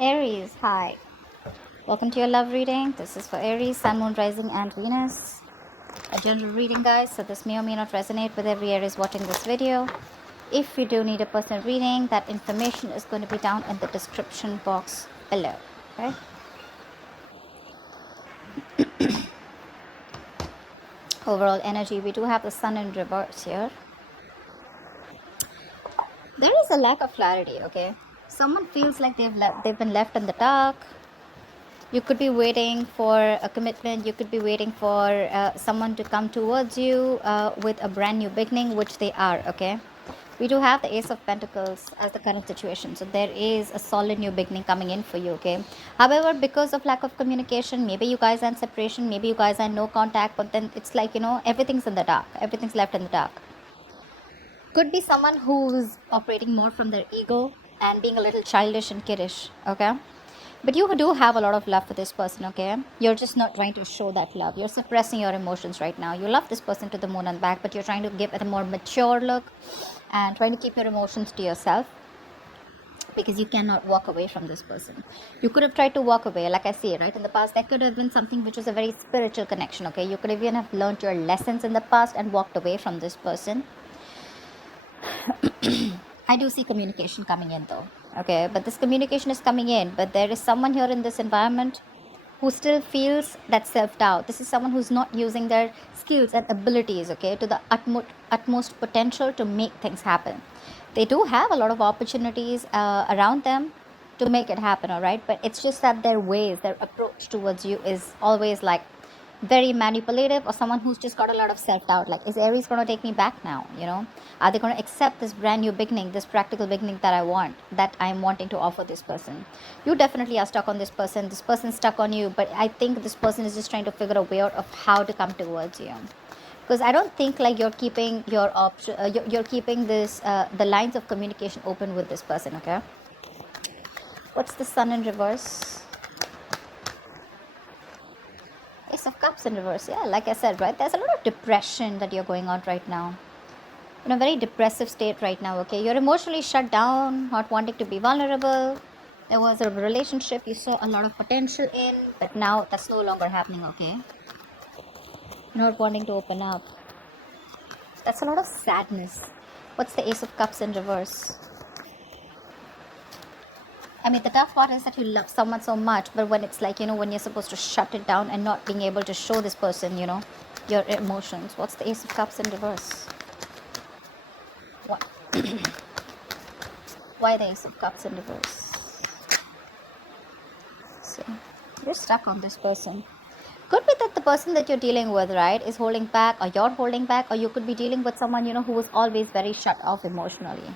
Aries, hi. Welcome to your love reading. This is for Aries, Sun, Moon, Rising, and Venus. A general reading, guys, so this may or may not resonate with every Aries watching this video. If you do need a personal reading, that information is going to be down in the description box below. Okay? Overall energy, we do have the Sun in reverse here. There is a lack of clarity, okay? Someone feels like they've been left in the dark. You could be waiting for a commitment. You could be waiting for someone to come towards you with a brand new beginning, which they are, okay? We do have the Ace of Pentacles as the current situation. So there is a solid new beginning coming in for you, okay? However, because of lack of communication, maybe you guys are in separation, maybe you guys are in no contact, but then it's like, everything's in the dark. Everything's left in the dark. Could be someone who's operating more from their ego and being a little childish and kiddish, okay? But you do have a lot of love for this person, okay? You're just not trying to show that love. You're suppressing your emotions right now. You love this person to the moon and back, but you're trying to give it a more mature look and trying to keep your emotions to yourself because you cannot walk away from this person. You could have tried to walk away, like I say, right? In the past, that could have been something which was a very spiritual connection, okay? You could have even have learned your lessons in the past and walked away from this person. I do see communication coming in though, okay? But this communication is coming in, but there is someone here in this environment who still feels that self-doubt. This is someone who's not using their skills and abilities, okay, to the utmost potential to make things happen. They do have a lot of opportunities around them to make it happen, all right? But it's just that their ways, their approach towards you is always like very manipulative, or someone who's just got a lot of self-doubt, like, is Aries going to take me back now? Are they going to accept this brand new beginning, this practical beginning that I'm wanting to offer this person? You definitely are stuck on this person. This person's stuck on you, but I think this person is just trying to figure a way out of how to come towards you, because I don't think like you're keeping your option you're keeping this the lines of communication open with this person, okay? What's the Sun in reverse? Ace of Cups in reverse. Yeah, like I said, right? There's a lot of depression that you're going on right now. In a very depressive state right now, okay? You're emotionally shut down, not wanting to be vulnerable. There was a relationship you saw a lot of potential in, but now that's no longer happening, okay? Not wanting to open up. That's a lot of sadness. What's the Ace of Cups in reverse? I mean, the tough part is that you love someone so much, but when it's like, when you're supposed to shut it down and not being able to show this person, your emotions. What's the Ace of Cups in reverse? What? Why the Ace of Cups in reverse? So, you're stuck on this person. Could be that the person that you're dealing with, right, is holding back, or you're holding back, or you could be dealing with someone, who was always very shut off emotionally.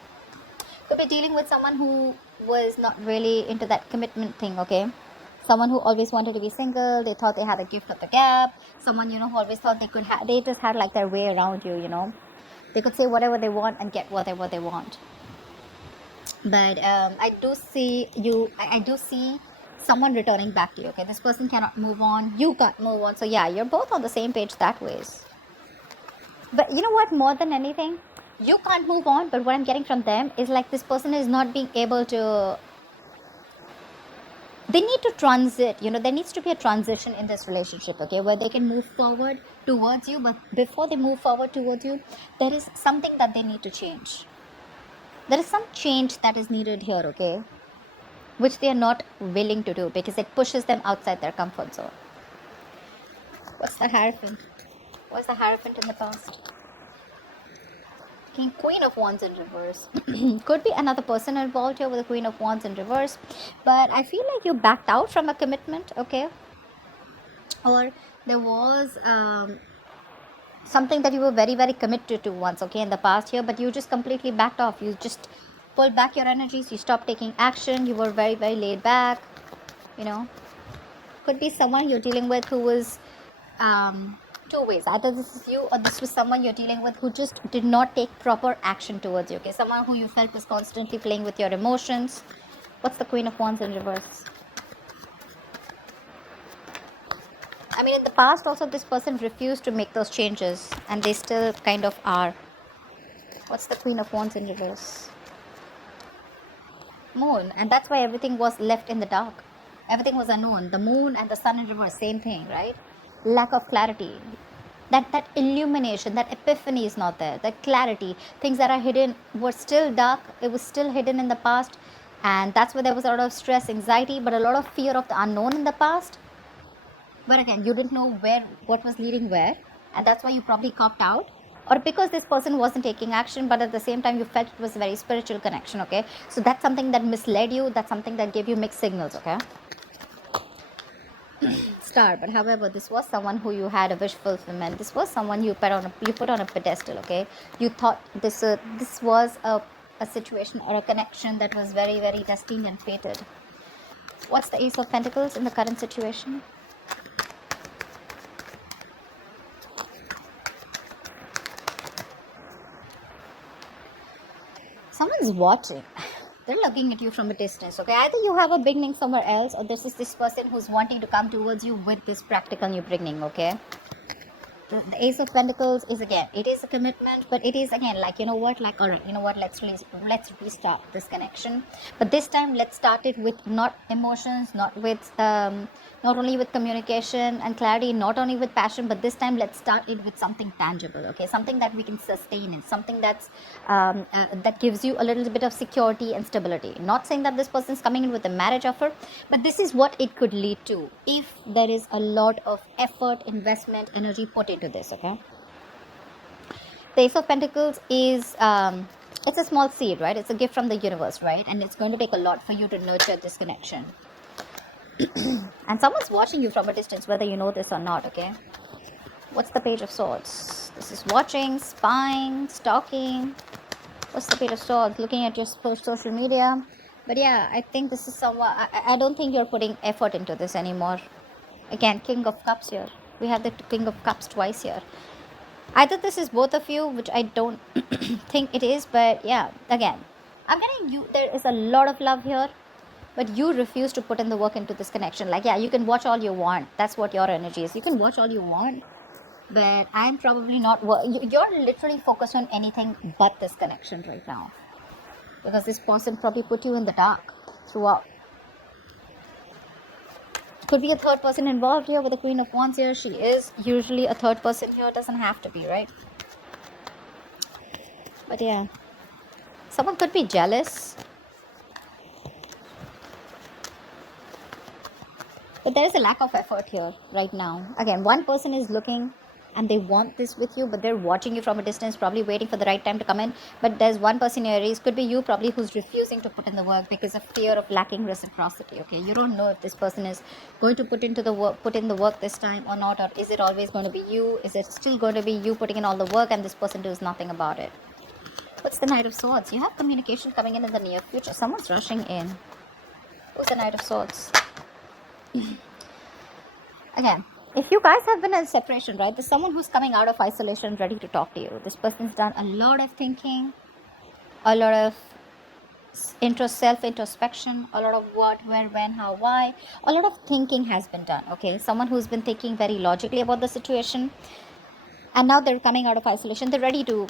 Could be dealing with someone who was not really into that commitment thing, okay? Someone who always wanted to be single. They thought they had a gift of the gap. Someone, who always thought they just had like their way around you, They could say whatever they want and get whatever they want. But I do see someone returning back to you, okay? This person cannot move on. You can't move on. So yeah, you're both on the same page that ways. But you know what? More than anything, you can't move on, but what I'm getting from them is like this person is not being able to, they need to transit, there needs to be a transition in this relationship, okay, where they can move forward towards you, but before they move forward towards you, there is something that they need to change. There is some change that is needed here, okay, which they are not willing to do because it pushes them outside their comfort zone. What's the Hierophant? What's the Hierophant in the past? Queen of Wands in reverse. Could be another person involved here with the Queen of Wands in reverse, but I feel like you backed out from a commitment, okay? Or there was something that you were very, very committed to once, okay, in the past year, but you just completely backed off. You just pulled back your energies. You stopped taking action. You were very, very laid back, Could be someone you're dealing with who was two ways. Either this is you or this was someone you're dealing with who just did not take proper action towards you, okay? Someone who you felt was constantly playing with your emotions. What's the Queen of Wands in reverse? I mean, in the past also this person refused to make those changes, and they still kind of are. What's the Queen of Wands in reverse? moon, and that's why everything was left in the dark. Everything was unknown. The moon and the sun in reverse, same thing, right? Lack of clarity. That illumination, that epiphany is not there. That clarity, things that are hidden were still dark. It was still hidden in the past, and that's where there was a lot of stress, anxiety, but a lot of fear of the unknown in the past. But again, you didn't know what was leading where, and that's why you probably copped out, or because this person wasn't taking action, but at the same time you felt it was a very spiritual connection. Okay, so that's something that misled you. That's something that gave you mixed signals. Okay, star. But however, this was someone who you had a wish fulfillment. This was someone you put on a pedestal. Okay, you thought this was a situation or a connection that was very, very destined and fated. What's the Ace of Pentacles in the current situation? Someone's watching. They're looking at you from a distance. Okay, either you have a beginning somewhere else, or this is this person who's wanting to come towards you with this practical new beginning. Okay, the Ace of Pentacles is, again, it is a commitment, but it is again like, you know what, like, all right, you know what, let's restart this connection, but this time let's start it with not emotions, not only with communication and clarity, not only with passion, but this time let's start it with something tangible. Okay, something that we can sustain in, something that's that gives you a little bit of security and stability. Not saying that this person's coming in with a marriage offer, but this is what it could lead to if there is a lot of effort, investment, energy put into this. Okay, the Ace of Pentacles is it's a small seed, right? It's a gift from the universe, right? And it's going to take a lot for you to nurture this connection. And someone's watching you from a distance, whether you know this or not. Okay, what's the Page of Swords? This is watching, spying, stalking. What's the Page of Swords? Looking at your social media. But yeah, I think this is someone, I don't think you're putting effort into this anymore. Again, King of Cups here. We have the King of Cups twice here. Either this is both of you, which I don't think it is, but yeah, again, I'm getting you, there is a lot of love here, but you refuse to put in the work into this connection. Like, yeah, you can watch all you want. That's what your energy is. You can watch all you want, but I'm probably not, you're literally focused on anything but this connection right now, because this person probably put you in the dark throughout. Could be a third person involved here with the Queen of Wands here. She is usually a third person here. Doesn't have to be, right? But yeah, someone could be jealous, but there is a lack of effort here right now. Again, one person is looking and they want this with you, but they're watching you from a distance, probably waiting for the right time to come in. But there's one person in Aries, could be you probably, who's refusing to put in the work because of fear of lacking reciprocity. Okay, you don't know if this person is going to put in the work this time or not, or is it always going to be you? Is it still going to be you putting in all the work and this person does nothing about it? What's the Knight of Swords? You have communication coming in the near future. Someone's rushing in. Who's the Knight of Swords? Again, if you guys have been in separation, right, there's someone who's coming out of isolation ready to talk to you. This person's done a lot of thinking, a lot of self-introspection, a lot of what, where, when, how, why. A lot of thinking has been done. Okay, someone who's been thinking very logically about the situation, and now they're coming out of isolation. They're ready to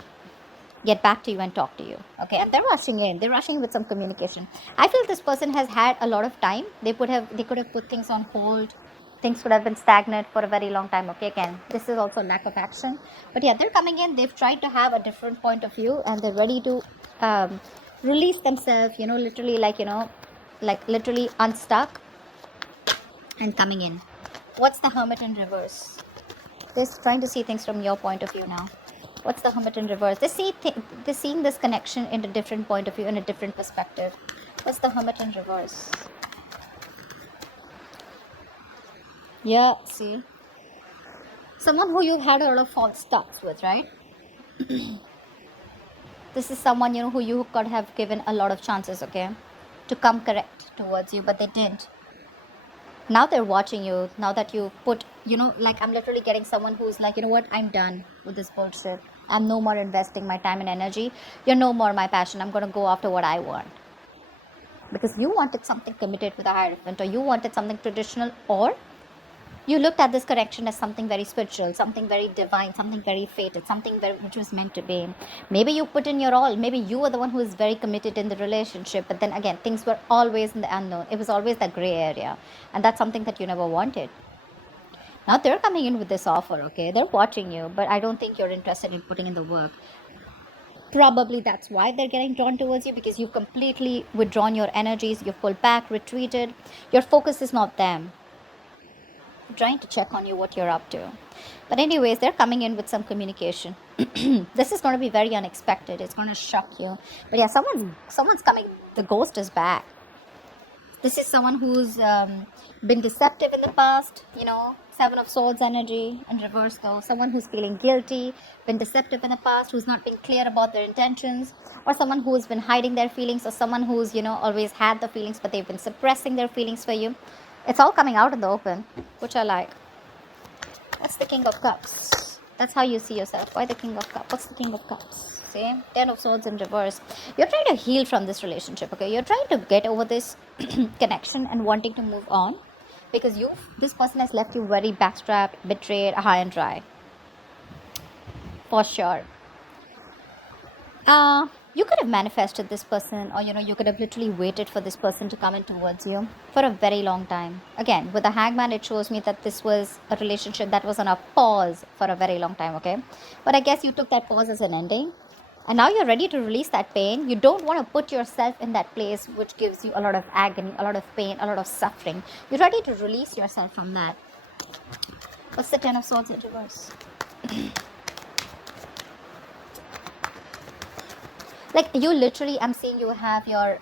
get back to you and talk to you. Okay, and they're rushing in. They're rushing with some communication. I feel this person has had a lot of time. They could have put things on hold. Things could have been stagnant for a very long time. Okay, again, this is also lack of action. But yeah, they're coming in. They've tried to have a different point of view, and they're ready to release themselves, literally, literally unstuck and coming in. What's the Hermit in reverse? They're trying to see things from your point of view now. What's the Hermit in reverse? They're seeing this connection in a different point of view, in a different perspective. What's the Hermit in reverse? Yeah, see? Someone who you've had a lot of false starts with, right? This is someone, who you could have given a lot of chances, okay, to come correct towards you, but they didn't. Now they're watching you. Now that you put, I'm literally getting someone who's like, you know what, I'm done with this bullshit. I'm no more investing my time and energy. You're no more my passion. I'm going to go after what I want. Because you wanted something committed with a Hierophant, or you wanted something traditional, or You looked at this connection as something very spiritual, something very divine, something very fated, something very which was meant to be. Maybe you put in your all. Maybe you were the one who was very committed in the relationship, but then again, things were always in the unknown. It was always that gray area, and that's something that you never wanted. Now they're coming in with this offer, okay? They're watching you, but I don't think you're interested in putting in the work. Probably that's why they're getting drawn towards you, because you've completely withdrawn your energies, you've pulled back, retreated. Your focus is not them. Trying to check on you, what you're up to. But anyways, they're coming in with some communication. This is going to be very unexpected. It's going to shock you. But yeah, someone's coming. The ghost is back. This is someone who's been deceptive in the past, Seven of Swords energy in reverse though. Someone who's feeling guilty, been deceptive in the past, who's not been clear about their intentions, or someone who's been hiding their feelings, or someone who's, always had the feelings, but they've been suppressing their feelings for you. It's all coming out in the open, which I like. What's the King of Cups? That's how you see yourself. Why the King of Cups? What's the King of Cups? See? Ten of Swords in reverse. You're trying to heal from this relationship, okay? You're trying to get over this connection and wanting to move on, because this person has left you very backstrapped, betrayed, high and dry. For sure. You could have manifested this person, or you could have literally waited for this person to come in towards you for a very long time. Again, with the Hangman, it shows me that this was a relationship that was on a pause for a very long time, okay? But I guess you took that pause as an ending, and now you're ready to release that pain. You don't want to put yourself in that place which gives you a lot of agony, a lot of pain, a lot of suffering. You're ready to release yourself from that. What's the Ten of Swords in reverse? Like, you literally, I'm saying you have your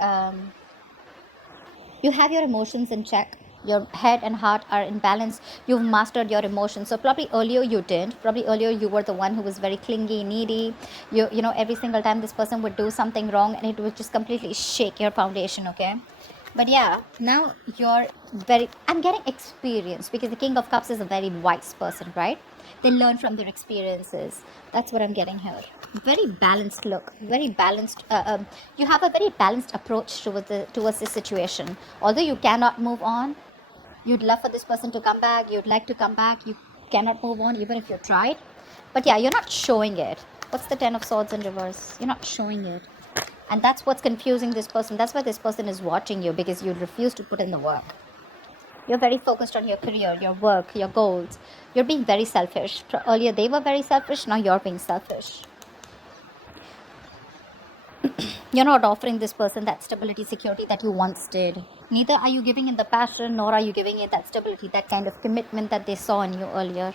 emotions in check. Your head and heart are in balance. You've mastered your emotions. So probably earlier you didn't. Probably earlier you were the one who was very clingy, needy. Every single time this person would do something wrong, and it would just completely shake your foundation, okay? But yeah, now I'm getting experience, because the King of Cups is a very wise person, right? They learn from their experiences. That's what I'm getting here. Very balanced look, very balanced. You have a very balanced approach towards this situation. Although you cannot move on, you'd love for this person to come back. You'd like to come back. You cannot move on, even if you tried. But yeah, you're not showing it. What's the Ten of Swords in reverse? You're not showing it. And that's what's confusing this person. That's why this person is watching you, because you refuse to put in the work. You're very focused on your career, your work, your goals. You're being very selfish. Earlier they were very selfish. Now you're being selfish. You're not offering this person that stability, security that you once did. Neither are you giving it the passion, nor are you giving it that stability, that kind of commitment that they saw in you earlier.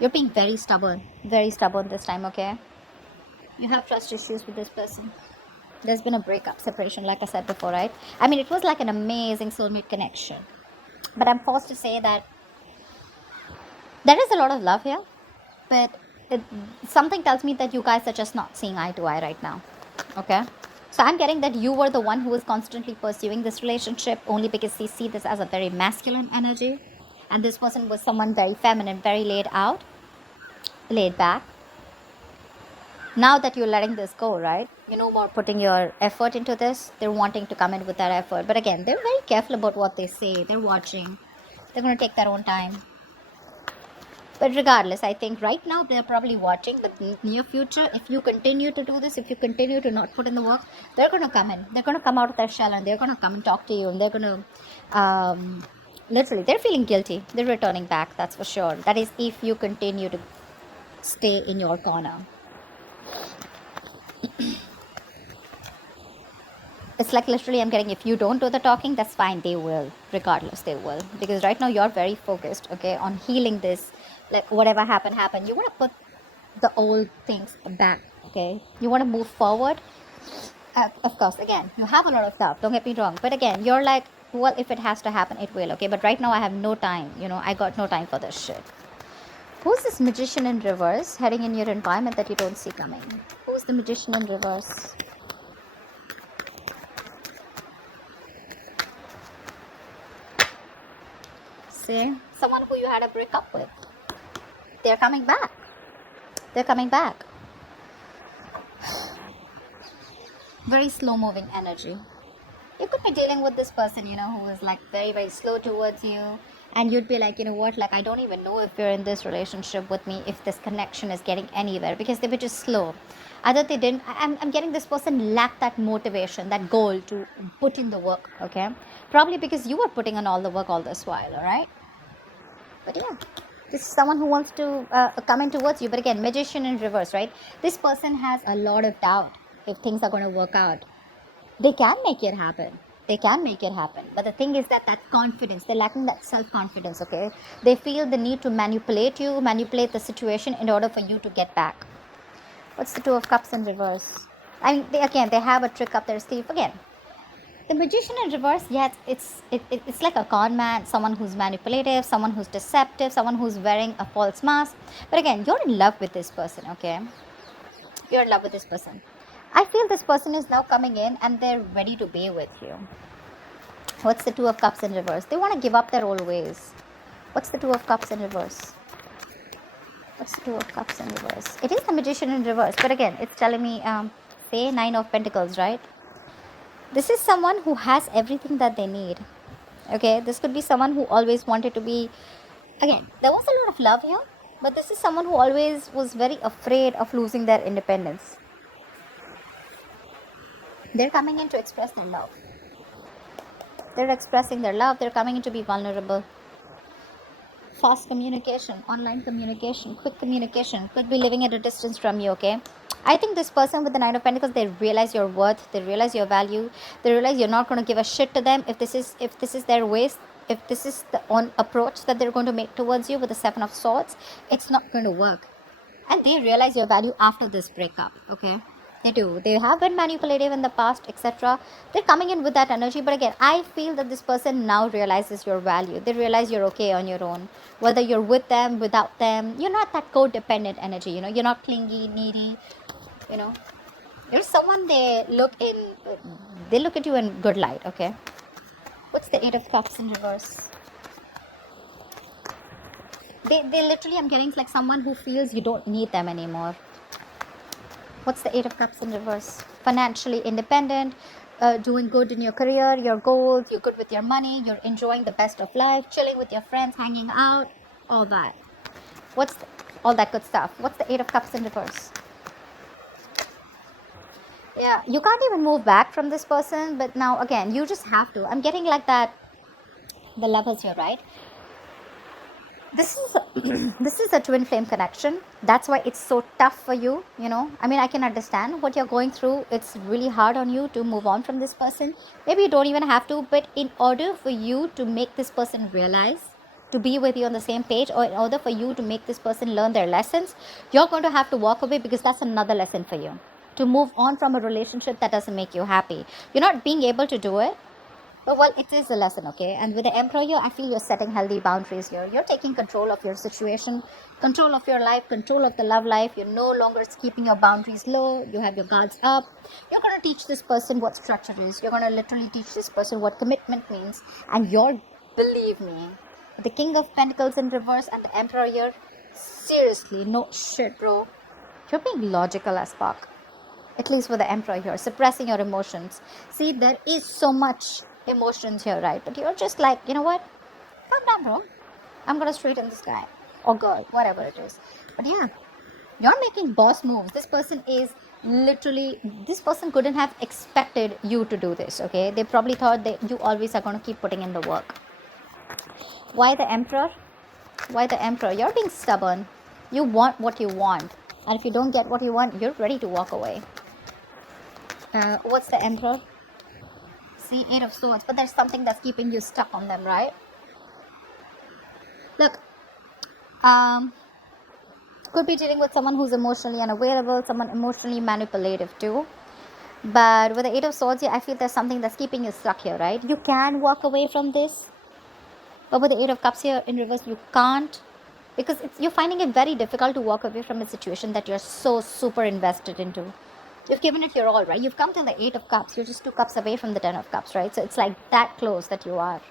You're being very stubborn this time, okay? You have trust issues with this person. There's been a breakup, separation, like I said before, right? I mean, it was like an amazing soulmate connection. But I'm forced to say that there is a lot of love here, but something tells me that you guys are just not seeing eye to eye right now, okay? So I'm getting that you were the one who was constantly pursuing this relationship only because you see this as a very masculine energy, and this person was someone very feminine, very laid back. Now that you're letting this go, right? You're no more putting your effort into this. They're wanting to come in with that effort. But again, they're very careful about what they say. They're watching. They're going to take their own time. But regardless, I think right now they're probably watching. But in the near future, if you continue to do this, if you continue to not put in the work, they're going to come in. They're going to come out of their shell, and they're going to come and talk to you. And they're going to, literally, they're feeling guilty. They're returning back, that's for sure. That is if you continue to stay in your corner. It's like literally I'm getting, if you don't do the talking, that's fine. They will. Regardless, they will. Because right now you're very focused, okay, on healing this. Like, whatever happened. You want to put the old things back, okay? You want to move forward. Of course, again, you have a lot of love. Don't get me wrong. But again, you're like, well, if it has to happen, it will, okay? But right now I have no time. I got no time for this shit. Who's this Magician in reverse heading in your environment that you don't see coming? Who's the Magician in reverse? See? Someone who you had a breakup with. They're coming back. Very slow moving energy. You could be dealing with this person, who is like very, very slow towards you. And you'd be like, you know what, like I don't even know if you're in this relationship with me, if this connection is getting anywhere, because they were just slow. Either they didn't, I'm getting this person lacked that motivation, that goal to put in the work, okay? Probably because you were putting in all the work all this while, all right? But yeah, this is someone who wants to come in towards you. But again, magician in reverse, right? This person has a lot of doubt if things are going to work out. They can make it happen. They can make it happen. But the thing is that confidence, they're lacking that self-confidence, okay? They feel the need to manipulate you, manipulate the situation in order for you to get back. What's the Two of Cups in reverse? I mean, they have a trick up their sleeve again. The magician in reverse, yes, it's like a con man, someone who's manipulative, someone who's deceptive, someone who's wearing a false mask. But again, you're in love with this person, okay? You're in love with this person. I feel this person is now coming in and they're ready to be with you. What's the Two of Cups in reverse? They want to give up their old ways. What's the Two of Cups in reverse? What's the Two of Cups in reverse? It is the magician in reverse, but again, it's telling me, say Nine of Pentacles, right? This is someone who has everything that they need. Okay, this could be someone who always wanted to be, again, there was a lot of love here, but this is someone who always was very afraid of losing their independence. They're coming in to express their love. They're expressing their love. They're coming in to be vulnerable. Fast communication, online communication, quick communication, could be living at a distance from you, okay? I think this person with the Nine of Pentacles, they realize your worth, they realize your value, they realize you're not going to give a shit to them if this is their ways, if this is the approach that they're going to make towards you with the Seven of Swords, it's not going to work. And they realize your value after this breakup, okay? They do. They have been manipulative in the past, etc. They're coming in with that energy. But again, I feel that this person now realizes your value. They realize you're okay on your own. Whether you're with them, without them, you're not that codependent energy, you know. You're not clingy, needy, you know. You're someone they look at you in good light, okay? What's the Eight of Cups in reverse? They literally, I'm getting like someone who feels you don't need them anymore. What's the Eight of Cups in reverse? Financially independent, doing good in your career, your goals, you're good with your money, you're enjoying the best of life, chilling with your friends, hanging out, all that. All that good stuff. What's the Eight of Cups in reverse? Yeah, you can't even move back from this person, but now again, you just have to. I'm getting like that, the Lovers here, right? This is a twin flame connection. That's why it's so tough for you, you know. I mean, I can understand what you're going through. It's really hard on you to move on from this person. Maybe you don't even have to, but in order for you to make this person realize, to be with you on the same page, or in order for you to make this person learn their lessons, you're going to have to walk away, because that's another lesson for you. To move on from a relationship that doesn't make you happy. You're not being able to do it. But well, it is a lesson, okay? And with the Emperor here, I feel you're setting healthy boundaries here. You're taking control of your situation, control of your life, control of the love life. You're no longer keeping your boundaries low. You have your guards up. You're going to teach this person what structure is. You're going to literally teach this person what commitment means. And believe me, the King of Pentacles in reverse and the Emperor here, seriously, no shit, bro. You're being logical as fuck. At least for the Emperor here, suppressing your emotions. See, there is so much emotions here, right? But you're just like, you know what? Calm down, bro. I'm gonna straighten this guy. Or girl, whatever it is. But yeah, you're making boss moves. This person couldn't have expected you to do this, okay? They probably thought that you always are gonna keep putting in the work. Why the Emperor? Why the Emperor? You're being stubborn. You want what you want. And if you don't get what you want, you're ready to walk away. What's the Emperor? See, Eight of Swords, but there's something that's keeping you stuck on them, right? Look, could be dealing with someone who's emotionally unavailable, someone emotionally manipulative too. But with the Eight of Swords here, I feel there's something that's keeping you stuck here, right? You can walk away from this, but with the Eight of Cups here in reverse, you can't, because you're finding it very difficult to walk away from a situation that you're so super invested into. You've given it your all, right? You've come to the Eight of Cups. You're just 2 cups away from the 10 of Cups, right? So it's like that close that you are.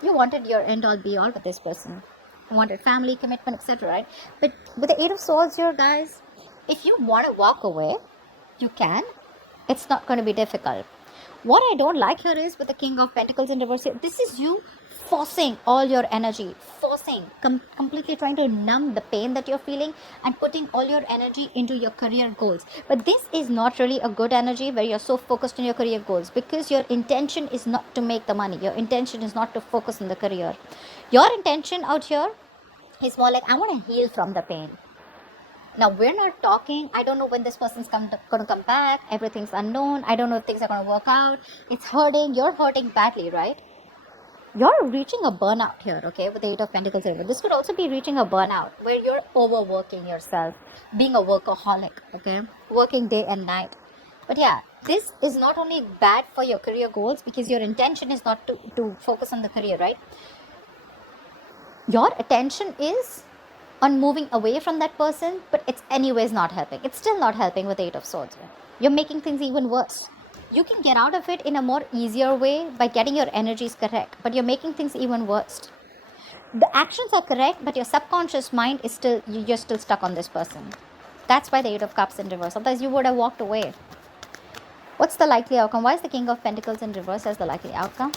You wanted your end all be all with this person. You wanted family, commitment, etc., right? But with the Eight of Swords here, guys, if you want to walk away, you can. It's not going to be difficult. What I don't like here is with the King of Pentacles in reverse here, this is you forcing all your energy, completely trying to numb the pain that you're feeling and putting all your energy into your career goals. But this is not really a good energy where you're so focused on your career goals, because your intention is not to make the money. Your intention is not to focus on the career. Your intention out here is more like, I want to heal from the pain. Now, we're not talking. I don't know when this person's going to come back. Everything's unknown. I don't know if things are going to work out. It's hurting. You're hurting badly, right? You're reaching a burnout here, okay, with the Eight of Pentacles here. But this could also be reaching a burnout where you're overworking yourself, being a workaholic, okay, working day and night. But yeah, this is not only bad for your career goals, because your intention is not to focus on the career, right? Your attention is on moving away from that person, but it's anyways not helping. It's still not helping with the Eight of Swords. You're making things even worse. You can get out of it in a more easier way by getting your energies correct, but you're making things even worse. The actions are correct, but your subconscious mind is still, you're still stuck on this person. That's why the Eight of Cups in reverse. Otherwise, you would have walked away. What's the likely outcome? Why is the King of Pentacles in reverse as the likely outcome?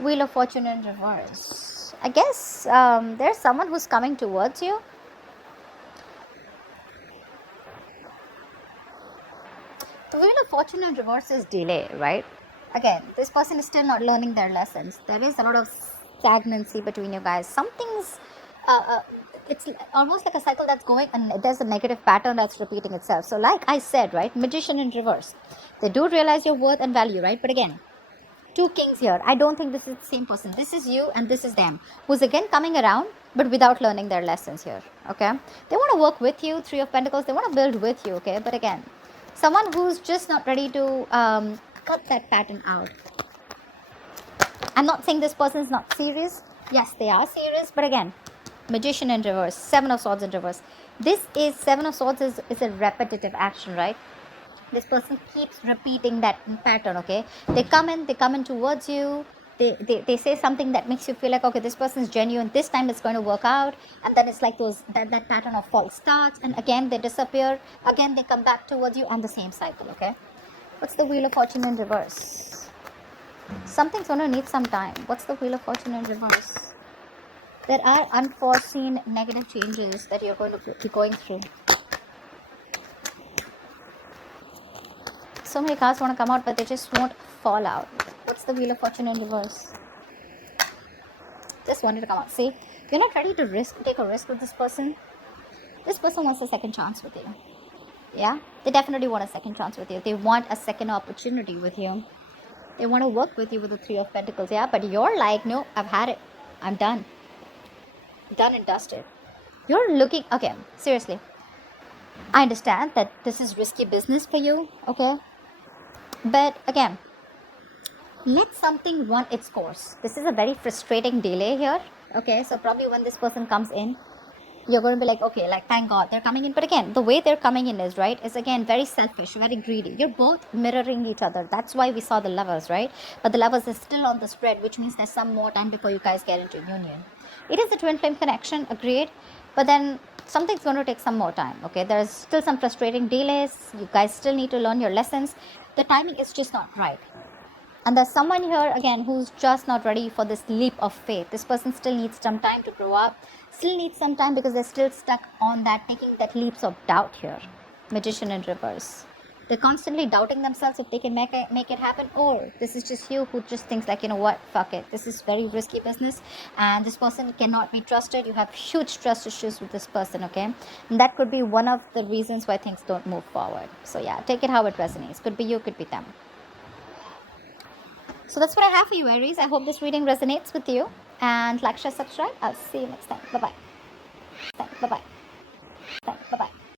Wheel of Fortune in reverse. I guess there's someone who's coming towards you. The Wheel of Fortune in reverse is delay, right? Again, this person is still not learning their lessons. There is a lot of stagnancy between you guys. Something's, it's almost like a cycle that's going, and there's a negative pattern that's repeating itself. So like I said, right, Magician in reverse. They do realize your worth and value, right? But again, two kings here. I don't think this is the same person. This is you and this is them, who's again coming around, but without learning their lessons here, okay? They want to work with you, Three of Pentacles. They want to build with you, okay? But again, someone who's just not ready to cut that pattern out. I'm not saying this person is not serious. Yes, they are serious, but again, Magician in reverse, Seven of Swords in reverse. This is, Seven of Swords is a repetitive action, right? This person keeps repeating that pattern, okay? They come in towards you. They say something that makes you feel like, okay, this person is genuine. This time it's going to work out. And then it's like that pattern of false starts. And again, they disappear. Again, they come back towards you, and the same cycle, okay? What's the Wheel of Fortune in reverse? Something's going to need some time. What's the Wheel of Fortune in reverse? There are unforeseen negative changes that you're going to be going through. So many cards want to come out, but they just won't fall out. What's the Wheel of Fortune in reverse? Just wanted to come out. See, you're not ready to take a risk with this person. This person wants a second chance with you. Yeah, they definitely want a second chance with you. They want a second opportunity with you. They want to work with you with the Three of Pentacles. Yeah, but you're like, no, I've had it. I'm done. Done and dusted. You're looking, okay, seriously. I understand that this is risky business for you, okay? But again, let something run its course. This is a very frustrating delay here, okay? So probably when this person comes in, you're going to be like, okay, like, thank God they're coming in. But again, the way they're coming in is, right, is again very selfish, very greedy. You're both mirroring each other. That's why we saw the Lovers, right? But the Lovers is still on the spread, which means there's some more time before you guys get into union. It is a twin flame connection, agreed. But then something's going to take some more time, okay? There's still some frustrating delays. You guys still need to learn your lessons. The timing is just not right. And there's someone here, again, who's just not ready for this leap of faith. This person still needs some time to grow up. Still needs some time because they're still stuck on that, taking that leaps of doubt here. Magician in reverse. They're constantly doubting themselves if they can make it happen. Or this is just you who just thinks like, you know what, fuck it. This is very risky business. And this person cannot be trusted. You have huge trust issues with this person, okay? And that could be one of the reasons why things don't move forward. So yeah, take it how it resonates. Could be you, could be them. So that's what I have for you, Aries. I hope this reading resonates with you. And like, share, subscribe. I'll see you next time. Bye-bye.